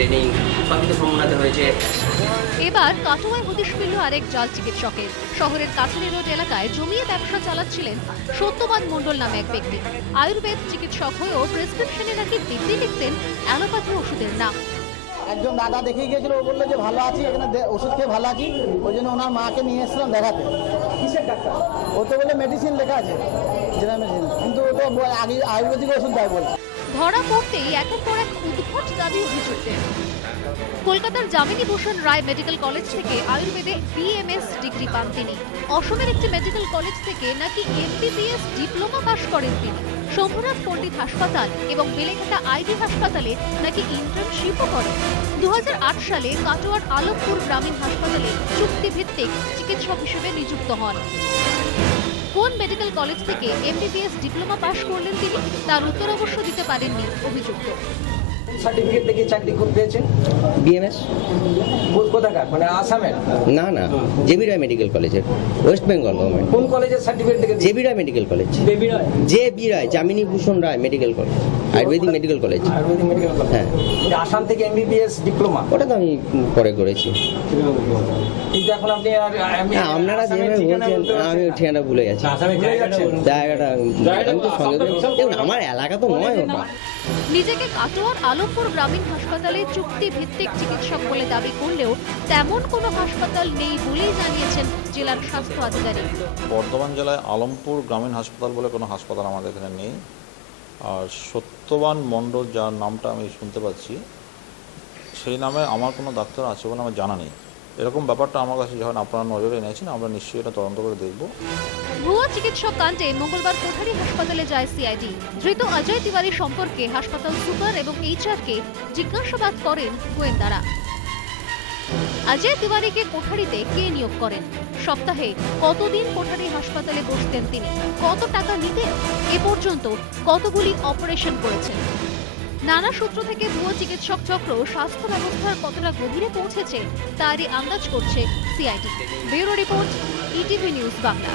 Training বা কিন্তু সম্মানিত হয়েছে। এবার কাটোয়ায় হদিশ মিলল আরেক জাল চিকিৎসকের। শহরের কাছারি রোড এলাকায় জমিয়ে ব্যবসা চালাচ্ছিলেন সত্যবান মণ্ডল নামে এক ব্যক্তি। আয়ুর্বেদ চিকিৎসক হয়েও প্রেসক্রিপশনে নাকি দিব্যি লিখতেন অ্যালোপ্যাথি ওষুধের নাম। একজন দাদা দেখে গিয়েছিল, ও বললো যে ভালো আছি, এখানে ওষুধ খেয়ে ভালো আছি, ওই জন্য ওনার মাকে নিয়ে এসেছিলাম দেখাতে। কিসের ডাক্তার? ও তো বলে মেডিসিন লেখা আছে, জেনারেল মেডিসিন, কিন্তু ও তো আগে আয়ুর্বেদিক ওষুধ দেয় বলছে। ধরা পড়তেই একের পর এক উদ্ভট দাবি অভিযুক্তের। কলকাতার যামিনী ভূষণ রায় মেডিকেল কলেজ থেকে আয়ুর্বেদে বিএমএস ডিগ্রি পান তিনি। অসমের একটি মেডিকেল কলেজ থেকে নাকি এমবিবিএস ডিপ্লোমা পাশ করেন তিনি। শম্ভুনাথ পণ্ডিত হাসপাতাল এবং বেলেঘাটা আইডি হাসপাতালে নাকি ইন্টার্নশিপও করেন। 2008 সালে কাটোয়ার আলমপুর গ্রামীণ হাসপাতালে চুক্তিভিত্তিক চিকিৎসক হিসেবে নিযুক্ত হন। কোন মেডিকেল কলেজ থেকে এমবিবিএস ডিপ্লোমা পাশ করলেন তিনি, তার উত্তর অবশ্য দিতে পারেননি অভিযুক্ত। সার্টিফিকেট থেকে চাকরি পেয়েছেন? বিএমএস কোথাকার, মানে আসামের? না না, জেবি রায় মেডিকেল কলেজের, ওয়েস্ট বেঙ্গল গভর্নমেন্ট। কোন কলেজের সার্টিফিকেট থেকে? JB Roy medical college. JB Roy, Jamini Bhushan Roy medical college, ayurvedic medical college. Ayurvedic medical college, হ্যাঁ। আসাম থেকে এমবিবিএস ডিপ্লোমা? ওটা তো আমি পরে করেছি। কিন্তু এখন আপনি আর আপনারা যেভাবে বলছেন আমি ঠিকানা ভুলে গেছি, জায়গাটা আমি তো সঙ্গে দেখুন, আমার এলাকা তো নয় ওটা। নিজেকে কাটোয়ার আলমপুর গ্রামীণ হাসপাতালে চুক্তি ভিত্তিক চিকিৎসক বলে দাবি করলেও তেমন কোনো হাসপাতাল নেই বলেই জানিয়েছেন জেলার স্বাস্থ্য আধিকারিক। বর্ধমান জেলায় আলমপুর গ্রামীণ হাসপাতাল বলে কোনো হাসপাতাল আমাদের এখানে নেই। আর সত্যবান মণ্ডল, যার নামটা আমি শুনতে পাচ্ছি, সেই নামে আমার কোনো ডাক্তার আছে বলে আমার জানা নেই। এরকম ব্যাপারটা আমার কাছে যখন আপনারা নজরে এনেছেন, আমরা নিশ্চয়ই এটা তদন্ত করে দেখব। ভুয়া চিকিৎসক কাণ্ডে মঙ্গলবার কোঠারি হাসপাতালে যায় সিআইডি। ধৃত অজয় তিওয়ারি সম্পর্কে হাসপাতাল সুপার এবং এইচআরকে জিজ্ঞাসাবাদ করেন গোয়েন্দারা। অজয় তিওয়ারিকে কোঠারিতে কে নিয়োগ করেন? সপ্তাহে কতদিন কোঠারি হাসপাতালে বসতেন তিনি? কত টাকা নিতেন? এ পর্যন্ত কতগুলি অপারেশন করেছেন? নানা সূত্র থেকে ভুয়া চিকিৎসক চক্র স্বাস্থ্য ব্যবস্থার কতটা গভীরে পৌঁছেছে তারই আন্দাজ করছে CID. Bureau report, ETV news Bangla.